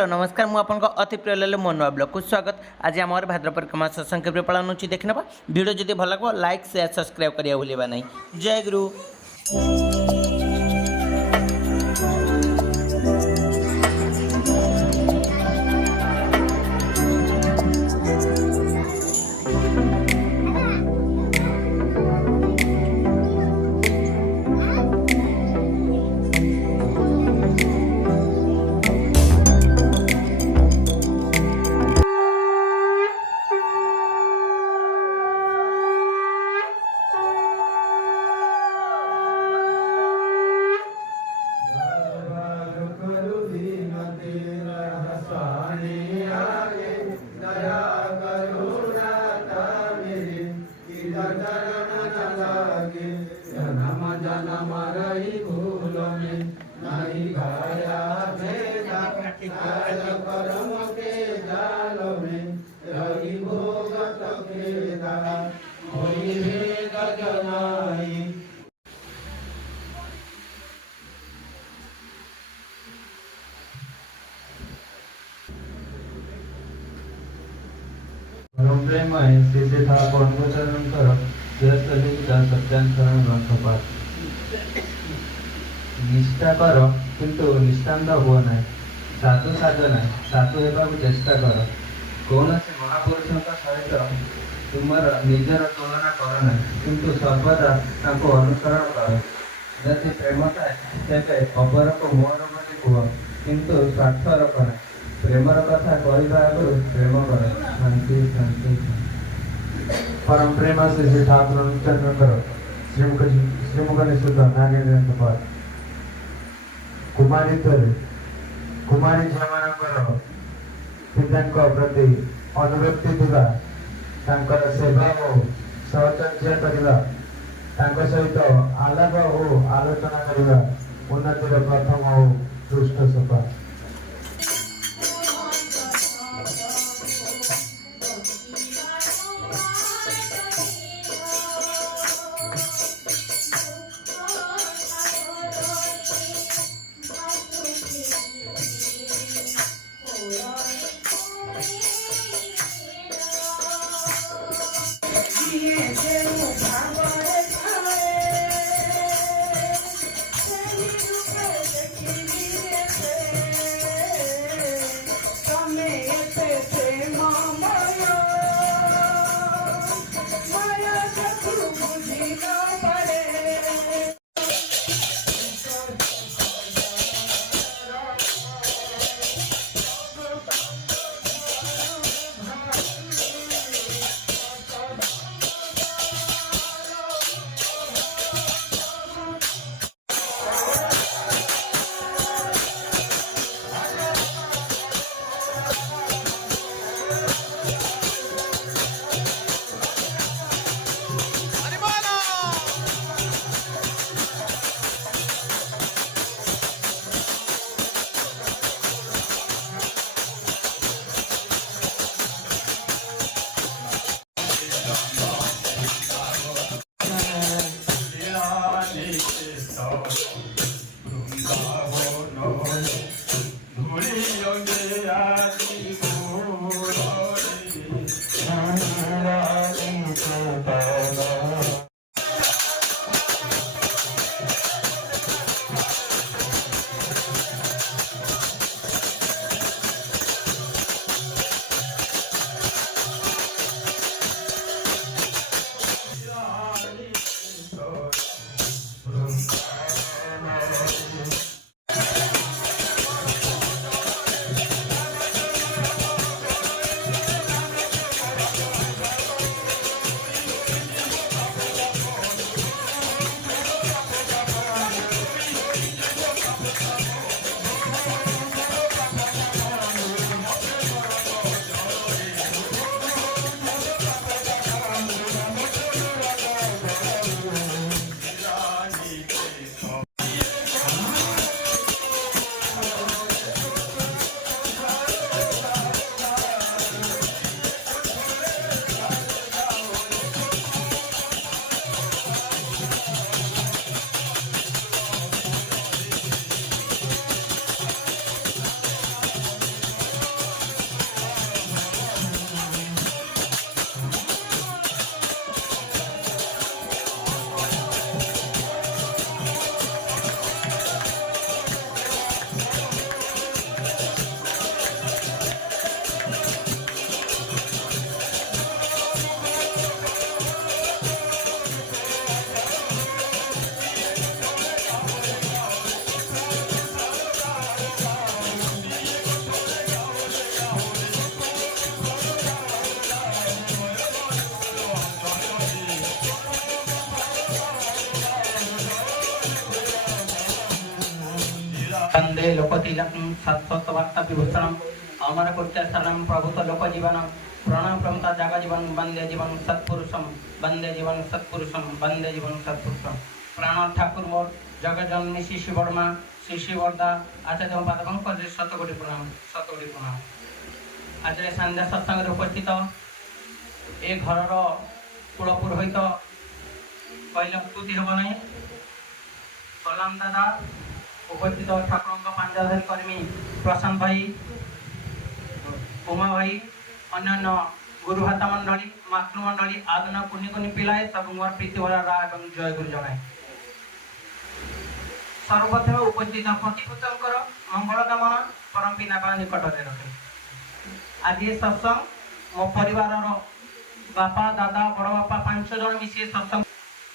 Hello नमस्कार मु आपन अति प्रिय लेले मोनवा ब्लॉग को स्वागत। आज आम भाद्रपद मास संक्षेप पालन होची देखने वीडियो जदि भल लगे लाइक शेयर सब्सक्राइब करिया भूलिबा नहीं। जय गुरु। जन्म जन्म रही भूल में नहीं गाया भेदा काल कर्म के जाल में रही भोगत खेदा होई भेद जनाई। परम प्रेम से था पौर्णचरण कर सत्याचरण ग्रंथपाठ निष्ठा कर किंतु निष्ठांत हुआ ना साधु साधना साधु होगा चेष्टा कर कौन से महापुरुषों सहित तुम निजर तुलना कर ना किंतु सर्वदा अनुसरण कर जदि प्रेम थाए तेरे खबर को मोहर बोली कह किंतु स्वार्थ रख ना प्रेमर कथा कहवा आगु प्रेम कर शांति शांति। परम प्रेम से ठाकुर चरण करो श्रीमुख निश्चित नागेन्द्र कुमारी कुमारी झील पिता प्रति अनुरक्ति दिवा सेवा और सहचर्य करवा सहित आलाप और आलोचना करवा उन्नतिर प्रथम और पृष्ठ सफा। वंदे लोकतिलकं सत्सत्वार्ता विभूषणम् अमरकोट्यशरणं प्रभुत लोकजीवनं प्रणव प्रमता जगजीवन वंदे जीवन सत्पुरुषम वंदे जीवन सत्पुरुषम वंदे जीवन सत्पुरुषम प्राण ठाकुर मोर जगजननी शिशु वर्मा शिशु वर्दा आचार्य पादकं पदे शतकोटि प्रणाम शतकोटि प्रणाम। आचार्य सन्ध्या सत्संग उपस्थित ए घर कूल पुरोहित कहले स्तुति हेब नहीं कलाम दादा उपस्थित ठाकुर पांचाधारी कर्मी प्रशांत भाई उमा भाई अन्य गुरुभाता मंडली मातृमंडली आदना कुनि कुनि पिलाए सब मोर प्रीतिभरा रा एवं जय गुरु जनाए। सर्वप्रथम उपस्थित प्रतिपुतंकर मंगल कामना परम पिता निकट में रखे। आज ये सत्संग मो परिवार बापा दादा बड़ बापा 5 जन मिसी सत्संग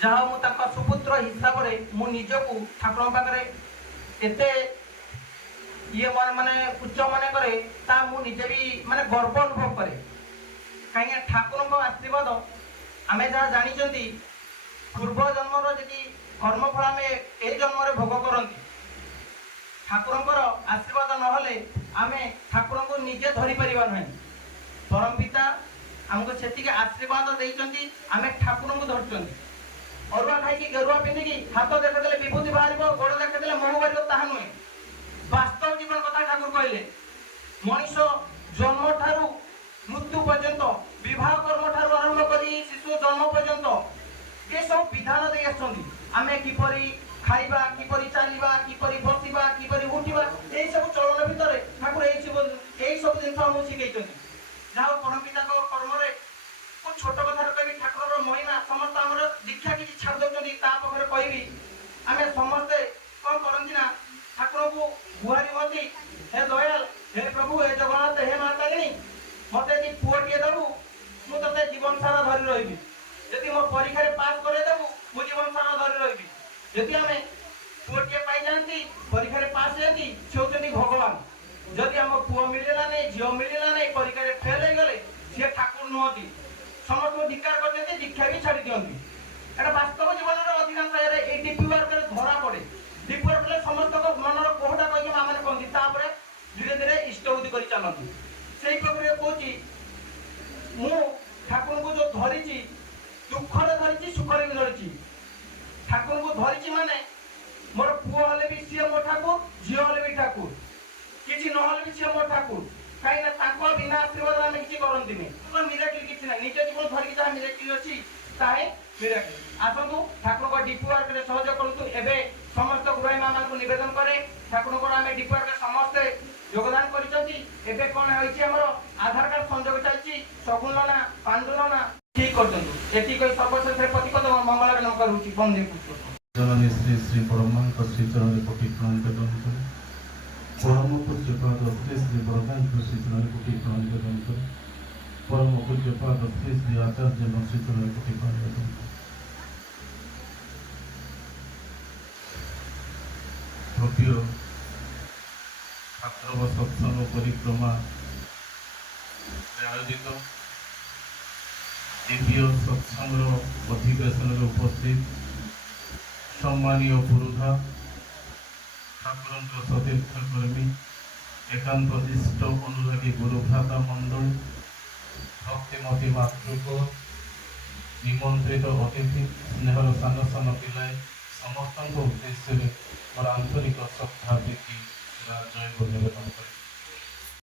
जहाँ मुझे सुपुत्र हिसाब से मु निजक ठाकुर पाखे एते ये मन माने उच्च मन करे ता मु निजे भी माने गर्व अनुभव करे कहीं ठाकुर आशीर्वाद आम जहाँ जानी पूर्व जन्म जी कर्मफल आम ए जन्म भोग करती ठाकुर आशीर्वाद नहले आम ठाकुर को निजे धरी पार ना परम पिता आमको से आशीर्वाद देती आम ठाकुर को धरती अरुआ खाई गेरुआ पिंधिकी हाथ देखते विभूति बाहर गोड़ देखते मुह बाहर ता नुहे वास्तव जीवन कथा ठाकुर कहले मनीष जन्म ठारू मृत्यु पर्यंत विवाह कर्म ठारू आरंभ कर शिशु जन्म पर्यंत ये सब विधान दे आमे किपरि खाइबा किपरि चलवा किपरि बसिबा किपरि उठिबा एई सब चलन भितर ठाकुर एई सब जिन हमको शिखै जहाँ परम पिता कर्म छोट कथा कह ठाकुर महिमा समस्त आम दीक्षा किसी छाड़ दौरान कहबी आम समस्ते कौन करती ना ठाकुर को गुहारी हुई हे दयाल हे प्रभु हे जगन्नाथ हे माता मत पुओटे देवु मुझे जीवन सारा धरी रही जदि मो परीक्षा पास करदेबू मु जीवन सारा धरी रही जदि आम पुओटे पाई जाती परीक्षा पास जाती सी होती भगवान जदि आम पुओ मिलला नहीं झील मिलला नहीं परीक्षा फेल हो गले सी ठाकुर नुहति समस्त धिकार करते दीक्षा भी छाड़ी दिखती एटा वास्तव जीवन अधिकांश डीपी वर्क धरा पड़े डीपी वर्क समस्त मनर कोहटा कही आम कहती धीरे धीरे इष्टबुद्धि कर चलती से प्रक्रिया कौन मु ठाकुर को जो धरी दुखरे धरी सुखरे भी धरी ठाकुर को धरी माने मोर पुओ हेले भी सी मो ठाकुर झील हेले भी ठाकुर किसी नहले भी सी मो ठाकुर कहीं बिना आशीर्वाद आम किसी करती मिराकिल किसी ना निज जीवन धरिकी जहाँ मिराकिल अच्छी ताहे मिराकिल आसतु ठाकुर को डीपी वर्क सहयोग करूँ एवं समस्त गुरुभाई माँ को निवेदन करे ठाकुर को आम डीपी वर्क समस्ते योगदान कर कौन होमर आधार कार्ड संयोग चलती शकुन नाना पांडु नाना ठीक कर सर्वशेष प्रतिपद मंगल नाम करुच्ची बंदे जननी श्री श्री परमांक श्री चरण कोटि प्रणाम निवेदन करें परम पूज्यपाद श्री श्री वरदायक श्री चरण कोटि प्रणाम निवेदन करें परम पूज्यपाद श्री श्री आचार्य श्री चरण कोटि प्रणाम निवेदन करें। तृतीय छात्र सत्संग परिक्रमा आयोजित दिव्य सत्संग अधिवेशन उपस्थित सम्मानीय पुरोधा ठाकुर सतीर्थ कर्मी एकांतिष्ट अनुरागी गुरुभ्राता मंडल भक्तिमती मातृको निमंत्रित अतिथि स्नेहर सान सान पिलाए समस्त उद्देश्य मोर आंतरिक श्रद्धा प्रीति जय गुरु निवेदन करे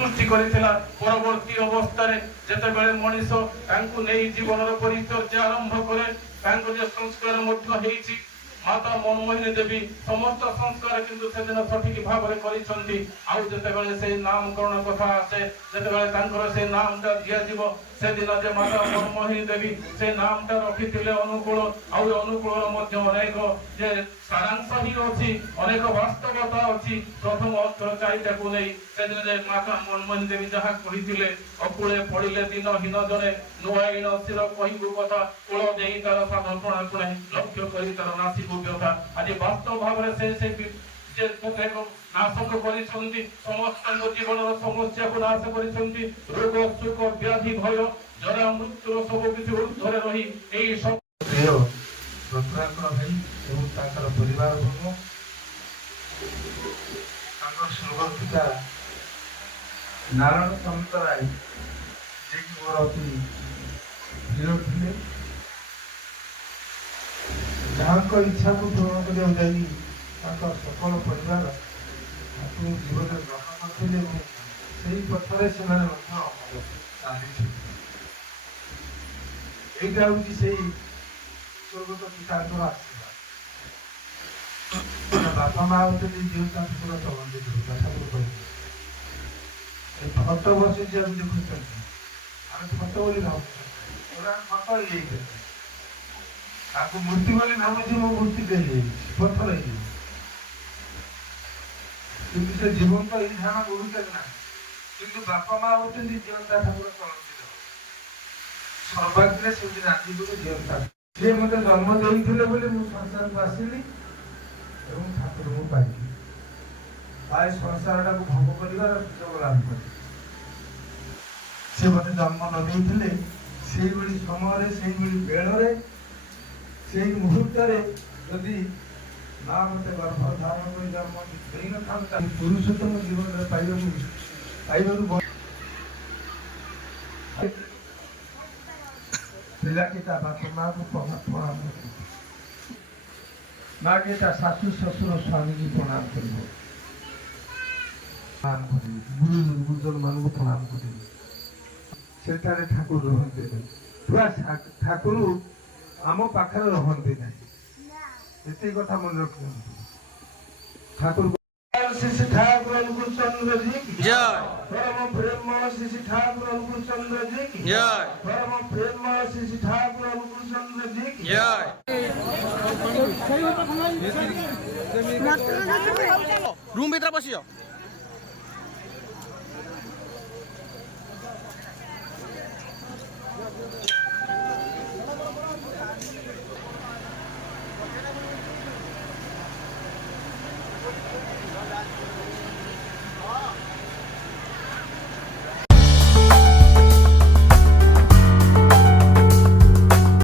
सृष्टि करिथिला परवर्ती अवस्था जेतेबेले मनीष तांकु नै जीवनर परिचर्या आरंभ करे तांको जे संस्कार मध्य हेछि माता मनमोहिनी देवी समस्त संस्कार किंतु से दिन सठिक भाव में करिसंती आउ जेतेबेले से नामकरण कथा आसे जेतेबेले तांकर से नामटा दिया जीव से दिन जे माता मनमोहिनी देवी से नामटा रखिथिले अनुकूल आउ अनुकूल मध्य अनेक जे सारांश ही अछि अनेक वास्तवता अछि प्रथम अक्षर चारिटा को नै से दिन जे माता मनमोहिनी देवी जहा कहिथिले अकुले पड़िले दिन हीन जने नुआईन सिर कहिबु कथा कुल देई तार साधन पुणे लक्ष्य करी तार नासी व्यथा आज वास्तव भाव से नाशक कर समस्त जीवन समस्या को नाश कर रोग सुख व्याधि भय जरा मृत्यु सब किसी ऊर्धरे रही एई सब प्रिय रत्नाकर भाई एवं ताकर परिवार वर्ग ସ୍ଲୋଗାନ ଥିଲା ନାରାୟଣ ସାମନ୍ତରାୟ, ଯିଏକି ମୋର ଅତି ପ୍ରିୟ ଥିଲେ, ଯାହାଙ୍କ ଇଚ୍ଛାକୁ ପୂରଣ କରିବାକୁ ଯାଇ ତାଙ୍କ ସକଳ ପରିବାର ତାକୁ ଜୀବନରେ ଗ୍ରହଣ କରିଥିଲେ ଏବଂ ସେଇ ପଥରେ ସେମାନେ ମଧ୍ୟ ଚାଲିଥିଲେ। এইটা হচ্ছে সেই স্বর্গত পিতাଙ୍କର ଆଶୀର୍ବାଦ। ବାପା ମା ହଉଛନ୍ତି ଯେଉଁ ତାଙ୍କର ଚଳନ୍ତି ଠାକୁର କହିଲେ এই ଫଟୋ ବସିଛି ଆମେ ଦେଖୁଛନ୍ତି, ଆମେ ଫଟୋ ବୋଲି ଭାବୁଛୁ, ଫଟୋ ହେଇଯାଇଛି, ତାକୁ ମୂର୍ତ୍ତି ବୋଲି ଭାବୁଛି, ମୋ ମୂର୍ତ୍ତିଟେ ହେଇଯାଇଛି, ପଥର ହେଇଯାଇଛି, କିନ୍ତୁ ସେ ଜୀବନ୍ତ ଏଇ ଧ୍ୟାନ କରୁଛନ୍ତି ନାହିଁ। କିନ୍ତୁ ବାପା ମା ହଉଛନ୍ତି ଜିଅନ୍ତା ଠାକୁର ଚଳନ୍ତି ସୌଭାଗ୍ୟରେ ସେମିତି ରାଜୀବକୁ ଜିଅନ୍ତା। ସିଏ ମୋତେ ଜନ୍ମ ଦେଇଥିଲେ ବୋଲି ମୁଁ ସଂସାରକୁ ଆସିଲି ଏବଂ ଠାକୁରଙ୍କୁ ପାଇଲି, ପାଇ ସଂସାରଟାକୁ ଭୋଗ କରିବାର ସୁଯୋଗ ଲାଭ କଲି। ସେ ମୋତେ ଜନ୍ମ ନ ଦେଇଥିଲେ ସେଇଭଳି ସମୟରେ, ସେଇଭଳି ବେଳରେ, ସେଇ ମୁହୂର୍ତ୍ତରେ ଯଦି ମା ମୋତେ ଗର୍ଭ ଧାରଣ କରି ଜନ୍ମ ଦେଇନଥାନ୍ତା, ପୁରୁଷୋତ୍ତମ ଜୀବନରେ ପାଇବାକୁ ପିଲାଟି ତା ବାପା ମାଆକୁ ପ୍ରଣାମ କରିବ, ମାଟି ତା ଶାଶୁ ଶ୍ୱଶୁର ସ୍ୱାମୀକି ପ୍ରଣାମ କରିବ, ଗୁରୁଜନ ମାନଙ୍କୁ ପ୍ରଣାମ କରିବ। ସେଠାରେ ଠାକୁର ରହନ୍ତି ନାହିଁ, ପୁରା ଠାକୁର ଆମ ପାଖରେ ରହନ୍ତି ନାହିଁ। ଏତିକି କଥା ମନେ ରଖିଥାନ୍ତୁ। ଠାକୁର শ্রী ঠাকুর অনুকূল চন্দ্র জি কি জয়, পরম প্রেম শ্রী ঠাকুর অনুকূল চন্দ্র জি কি জয়, পরম প্রেম শ্রী ঠাকুর অনুকূল চন্দ্র জি কি জয়। রুম ভিতরে বসিও।